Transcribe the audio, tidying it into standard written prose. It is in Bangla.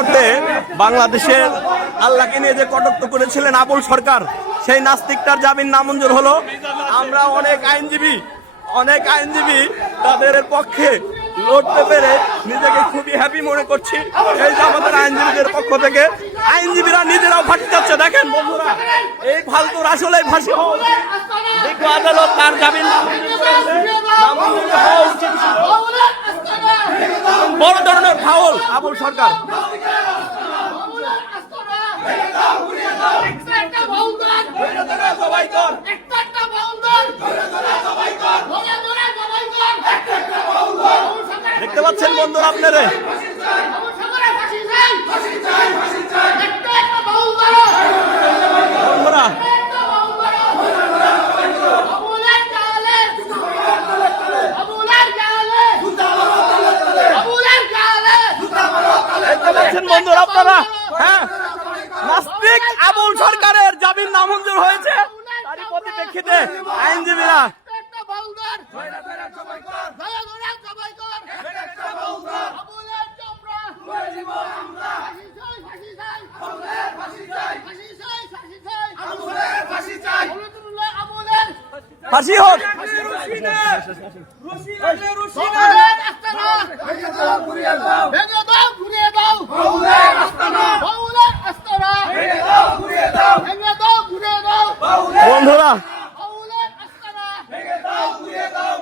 মুহূর্তে বাংলাদেশের আল্লাহকে নিয়ে যে কটাক্ষ করেছিলেন আবুল সরকার, সেই নাস্তিকটার জামিন নামঞ্জুর হলো। আমরা অনেক আইনজীবী তাদের পক্ষে লড়তে পেরে নিজেকে খুবই হ্যাপি মনে করছি। এই যে আমাদের আইনজীবীদের পক্ষ থেকে আইনজীবীরা নিজেরাও ফাঁসি যাচ্ছে। দেখেন বন্ধুরা, এই ফালতুর আসলে ফাঁসি হওয়া উচিত। বিজ্ঞ আদালত তার জামিন নামঞ্জুর হওয়া উচিত। বড় ধরনের ফাউল আবুল সরকার। দেখতে পাচ্ছেন বন্ধুরা আপনারা, বন্ধুরা বন্ধুরা আপনারা, হ্যাঁ, নাস্তিক আবুল সরকারের জামিন নামঞ্জুর হয়েছে। তারই পরিপ্রেক্ষিতে আইনজীবীরা ফাঁসি হোক।